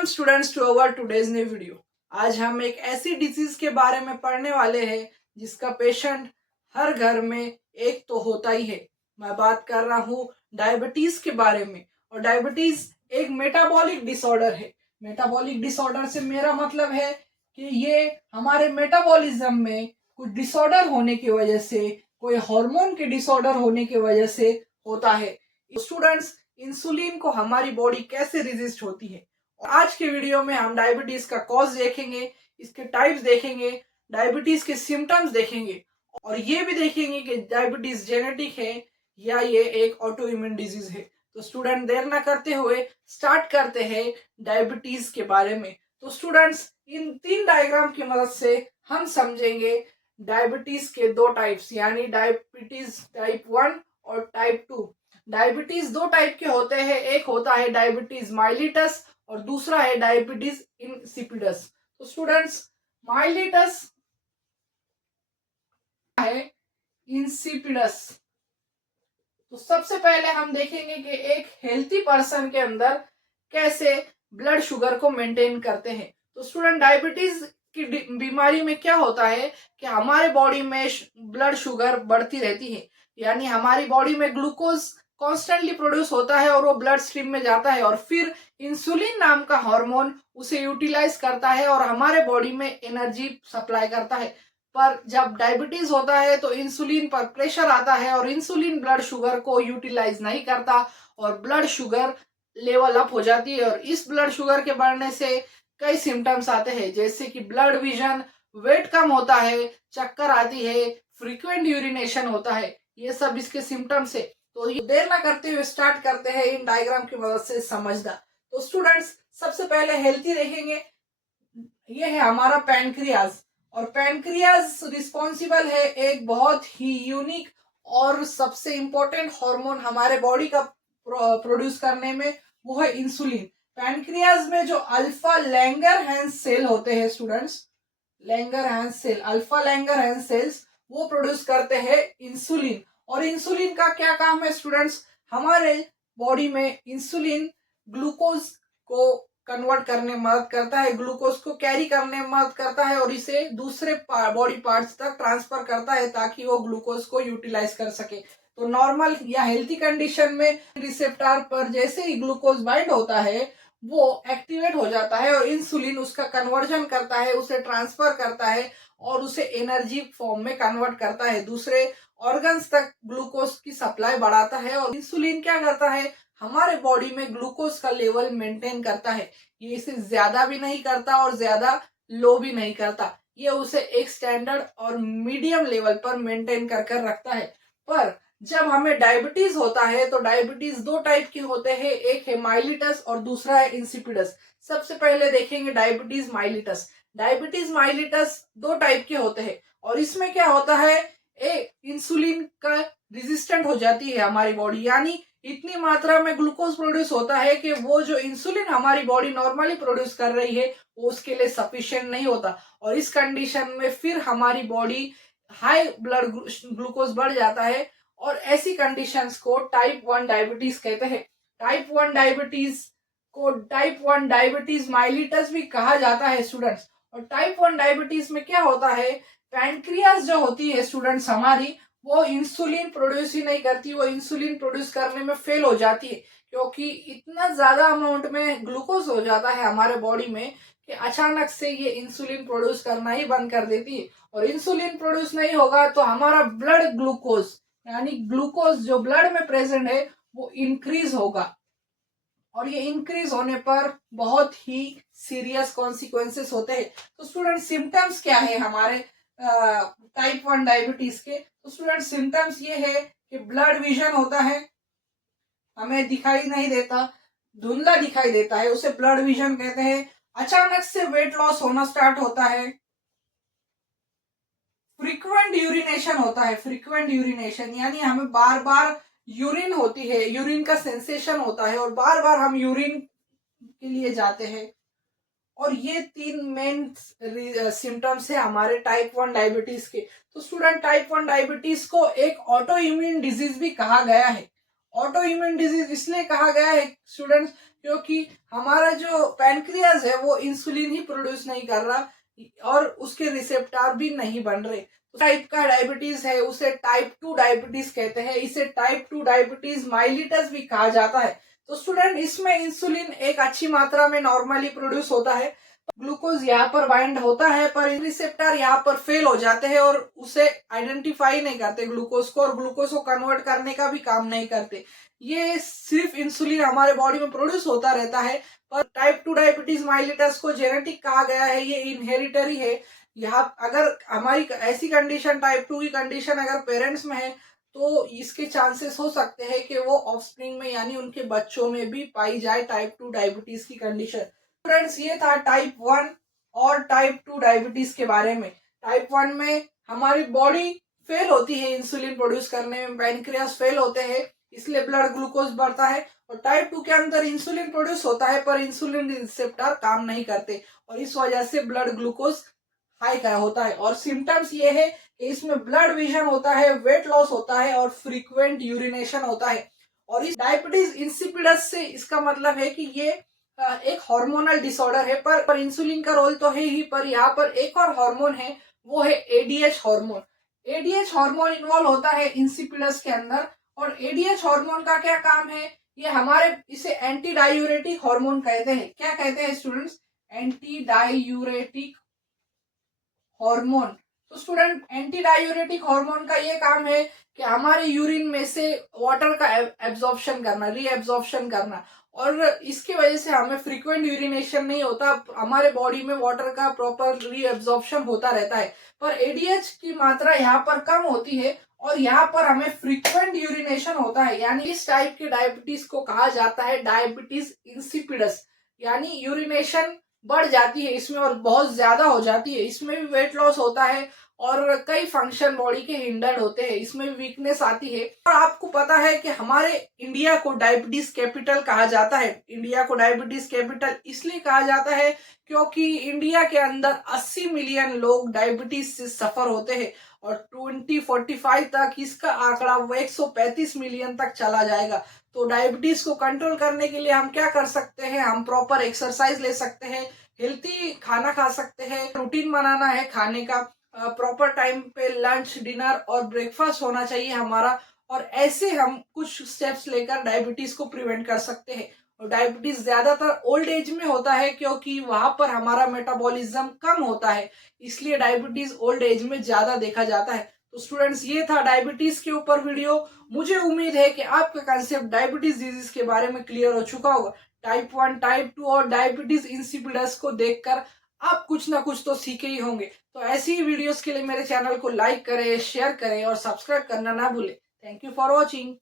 Welcome students to our today's new video. आज हम एक ऐसी डिजीज के बारे में पढ़ने वाले हैं जिसका पेशेंट हर घर में एक तो होता ही है। मैं बात कर रहा हूँ डायबिटीज के बारे में। और डायबिटीज एक मेटाबॉलिक डिसऑर्डर है। मेटाबॉलिक डिसऑर्डर से मेरा मतलब है कि ये हमारे मेटाबॉलिज्म में कुछ डिसऑर्डर होने की वजह से, कोई हार्मोन के डिसऑर्डर होने की वजह से होता है। स्टूडेंट्स, इंसुलिन को हमारी बॉडी कैसे रेजिस्ट होती है। आज के वीडियो में हम डायबिटीज का कॉज देखेंगे, इसके टाइप्स देखेंगे, डायबिटीज के सिम्टम्स देखेंगे और ये भी देखेंगे कि डायबिटीज जेनेटिक है या ये एक ऑटो इम्यून डिजीज है। तो स्टूडेंट, देर ना करते हुए स्टार्ट करते हैं डायबिटीज के बारे में। तो स्टूडेंट्स, इन तीन डायग्राम की मदद से हम समझेंगे डायबिटीज के दो टाइप्स, यानी डायबिटीज टाइप 1 और टाइप 2। डायबिटीज दो टाइप के होते हैं, एक होता है डायबिटीज माइलिटस और दूसरा है डायबिटीज इंसिपिडस। तो स्टूडेंट्स, माइलिटस है इंसिपिडस। तो सबसे पहले हम देखेंगे कि एक हेल्थी पर्सन के अंदर कैसे ब्लड शुगर को मेंटेन करते हैं। तो स्टूडेंट, डायबिटीज की बीमारी में क्या होता है कि हमारे बॉडी में ब्लड शुगर बढ़ती रहती है, यानी हमारी बॉडी में ग्लूकोज कॉन्स्टेंटली प्रोड्यूस होता है और वो ब्लड स्ट्रीम में जाता है और फिर इंसुलिन नाम का हार्मोन उसे यूटिलाइज करता है और हमारे बॉडी में एनर्जी सप्लाई करता है। पर जब डायबिटीज होता है तो इंसुलिन पर प्रेशर आता है और इंसुलिन ब्लड शुगर को यूटिलाइज नहीं करता और ब्लड शुगर लेवल अप हो जाती है। और इस ब्लड शुगर के बढ़ने से कई सिम्टम्स आते हैं, जैसे कि ब्लड विजन, वेट कम होता है, चक्कर आती है, फ्रीक्वेंट यूरिनेशन होता है। ये सब इसके सिम्टम्स है। तो ये देर ना करते हुए स्टार्ट करते हैं इन डायग्राम की मदद से समझना। तो स्टूडेंट्स, सबसे पहले हेल्थी देखेंगे। ये है हमारा पैनक्रियाज और पैनक्रियाज रिस्पॉन्सिबल है एक बहुत ही यूनिक और सबसे इंपॉर्टेंट हार्मोन हमारे बॉडी का प्रोड्यूस करने में, वो है इंसुलिन। पैनक्रियाज में जो अल्फा लैंगरहैंस सेल होते हैं students, Langerhans cell, alpha Langerhans cells, वो प्रोड्यूस करते हैं इंसुलिन। और इंसुलिन का क्या काम है स्टूडेंट्स? हमारे बॉडी में इंसुलिन ग्लूकोज को कन्वर्ट करने में मदद करता है, ग्लूकोज को कैरी करने में मदद करता है और इसे दूसरे बॉडी पार्ट्स तक ट्रांसफर करता है ताकि वो ग्लूकोज को यूटिलाइज कर सके। तो नॉर्मल या हेल्थी कंडीशन में रिसेप्टर पर जैसे ही ग्लूकोज बाइंड होता है वो एक्टिवेट हो जाता है और इंसुलिन उसका कन्वर्जन करता है, उसे ट्रांसफर करता है और उसे एनर्जी फॉर्म में कन्वर्ट करता है, दूसरे ऑर्गन्स तक ग्लूकोज की सप्लाई बढ़ाता है। और इंसुलिन क्या करता है? हमारे बॉडी में ग्लूकोज का लेवल मेंटेन करता है। ये इसे ज्यादा भी नहीं करता और ज्यादा लो भी नहीं करता, ये उसे एक स्टैंडर्ड और मीडियम लेवल पर मेंटेन कर कर रखता है। पर जब हमें डायबिटीज होता है तो डायबिटीज दो टाइप के होते हैं, एक है माइलिटस और दूसरा है इंसिपिडस। सबसे पहले देखेंगे डायबिटीज माइलिटस। डायबिटीज माइलिटस दो टाइप के होते हैं और इसमें क्या होता है, इंसुलिन का रेजिस्टेंट हो जाती है हमारी बॉडी, यानी इतनी मात्रा में ग्लूकोज प्रोड्यूस होता है कि वो जो इंसुलिन हमारी बॉडी नॉर्मली प्रोड्यूस कर रही है वो उसके लिए सफिशिएंट नहीं होता और इस कंडीशन में फिर हमारी बॉडी हाई ब्लड ग्लूकोज बढ़ जाता है और ऐसी कंडीशंस को टाइप 1 डायबिटीज कहते हैं। टाइप 1 डायबिटीज को टाइप 1 डायबिटीज माइलिटस भी कहा जाता है स्टूडेंट्स। और टाइप 1 डायबिटीज में क्या होता है, पैनक्रियाज जो होती है स्टूडेंट्स हमारी, वो इंसुलिन प्रोड्यूस ही नहीं करती, वो इंसुलिन प्रोड्यूस करने में फेल हो जाती है क्योंकि इतना ज्यादा अमाउंट में ग्लूकोज हो जाता है हमारे बॉडी में कि अचानक से ये इंसुलिन प्रोड्यूस करना ही बंद कर देती है। और इंसुलिन प्रोड्यूस नहीं होगा तो हमारा ब्लड ग्लूकोज, यानी ग्लूकोज जो ब्लड में प्रेजेंट है, वो इंक्रीज होगा और ये इंक्रीज होने पर बहुत ही सीरियस कॉन्सिक्वेंसेस होते हैं। तो स्टूडेंट, सिम्टम्स क्या है हमारे टाइप 1 डायबिटीज के? तो स्टूडेंट, सिम्टम्स ये है कि ब्लड विजन होता है, हमें दिखाई नहीं देता, धुंधला दिखाई देता है, उसे ब्लड विजन कहते हैं। अचानक से वेट लॉस होना स्टार्ट होता है, फ्रीक्वेंट यूरिनेशन होता है, फ्रीक्वेंट यूरिनेशन यानी हमें बार बार यूरिन होती है, यूरिन का सेंसेशन होता है और बार बार हम यूरिन के लिए जाते हैं। और ये तीन मेन सिम्टम्स है हमारे टाइप 1 डायबिटीज के। तो स्टूडेंट, टाइप 1 डायबिटीज को एक ऑटो इम्यून डिजीज भी कहा गया है। ऑटो इम्यून डिजीज इसलिए कहा गया है स्टूडेंट्स क्योंकि हमारा जो पैनक्रियाज पैनक्रियाज है वो इंसुलिन ही प्रोड्यूस नहीं कर रहा और उसके रिसेप्टर भी नहीं बन रहे। टाइप का डायबिटीज है उसे टाइप 2 डायबिटीज कहते हैं। इसे टाइप 2 डायबिटीज माइलिटस भी कहा जाता है। तो स्टूडेंट इसमें इंसुलिन एक अच्छी मात्रा में नॉर्मली प्रोड्यूस होता है, ग्लूकोज यहाँ पर बाइंड होता है पर रिसेप्टर यहाँ पर फेल हो जाते हैं और उसे आइडेंटिफाई नहीं करते ग्लूकोज को, और ग्लूकोज को कन्वर्ट करने का भी काम नहीं करते। ये सिर्फ इंसुलिन हमारे बॉडी में प्रोड्यूस होता रहता है। पर टाइप 2 डायबिटीज माइलिटस को जेनेटिक कहा गया है, ये इनहेरिटरी है। यहाँ अगर हमारी ऐसी कंडीशन टाइप 2 की कंडीशन अगर पेरेंट्स में है तो इसके चांसेस हो सकते हैं कि वो ऑफस्प्रिंग में यानी उनके बच्चों में भी पाई जाए टाइप 2 डायबिटीज की कंडीशन। फ्रेंड्स ये था टाइप 1 और टाइप 2 डायबिटीज के बारे में। टाइप 1 में हमारी बॉडी फेल होती है इंसुलिन प्रोड्यूस करने में, पैनक्रियास फेल होते हैं इसलिए ब्लड ग्लूकोज बढ़ता है। और टाइप 2 के अंदर इंसुलिन प्रोड्यूस होता है पर इंसुलिन रिसेप्टर काम नहीं करते और इस वजह से ब्लड ग्लूकोज हाई का होता है। और सिम्टम्स ये है कि इसमें ब्लड विजन होता है, वेट लॉस होता है और फ्रीक्वेंट यूरिनेशन होता है। और इस डायबिटीज इंसिपिडस से इसका मतलब है कि ये एक हार्मोनल डिसऑर्डर है। पर इंसुलिन का रोल तो है ही, पर यहाँ पर एक और हार्मोन है वो है ADH hormone. ADH hormone involve होता है इंसिपिडस के अंदर। और एडीएच हार्मोन का क्या काम है, ये हमारे इसे एंटी डायूरेटिक हार्मोन कहते हैं। क्या कहते हैं स्टूडेंट्स? Anti diuretic hormone. तो स्टूडेंट एंटी डायूरेटिक हार्मोन का ये काम है कि हमारे यूरिन में से वाटर का एब्जॉर्प्शन करना, रीएब्जॉर्प्शन करना, और इसकी वजह से हमें फ्रीक्वेंट यूरिनेशन नहीं होता, हमारे बॉडी में वाटर का प्रॉपर रीएब्जॉर्प्शन होता रहता है। पर एडीएच की मात्रा यहाँ पर कम होती है और यहाँ पर हमें फ्रीक्वेंट यूरिनेशन होता है। यानी इस टाइप के डायबिटीज को कहा जाता है डायबिटीज इंसिपिडस, यानी यूरिनेशन बढ़ जाती है इसमें और बहुत ज्यादा हो जाती है। इसमें भी वेट लॉस होता है और कई फंक्शन बॉडी के हिंडर्ड होते हैं, इसमें भी वीकनेस आती है। और आपको पता है कि हमारे इंडिया को डायबिटीज कैपिटल कहा जाता है। इंडिया को डायबिटीज कैपिटल इसलिए कहा जाता है क्योंकि इंडिया के अंदर 80 मिलियन लोग डायबिटीज से सफर होते हैं और 2045 तक इसका आंकड़ा 135 मिलियन तक चला जाएगा। तो डायबिटीज को कंट्रोल करने के लिए हम क्या कर सकते हैं? हम प्रॉपर एक्सरसाइज ले सकते हैं, हेल्थी खाना खा सकते हैं, रूटीन बनाना है खाने का, प्रॉपर टाइम पे लंच, डिनर और ब्रेकफास्ट होना चाहिए हमारा। और ऐसे हम कुछ स्टेप्स लेकर डायबिटीज को प्रिवेंट कर सकते हैं। और डायबिटीज ज्यादातर ओल्ड एज में होता है क्योंकि वहां पर हमारा मेटाबॉलिज्म कम होता है, इसलिए डायबिटीज ओल्ड एज में ज्यादा देखा जाता है। तो स्टूडेंट्स ये था डायबिटीज के ऊपर वीडियो। मुझे उम्मीद है कि आपका कंसेप्ट डायबिटीज डिजीज के बारे में क्लियर हो चुका होगा। टाइप 1, टाइप 2 और डायबिटीज इंसिपिडस को देखकर आप कुछ ना कुछ तो सीखे ही होंगे। तो ऐसी ही वीडियोस के लिए मेरे चैनल को लाइक करें, शेयर करें और सब्सक्राइब करना ना भूलें। Thank you for watching.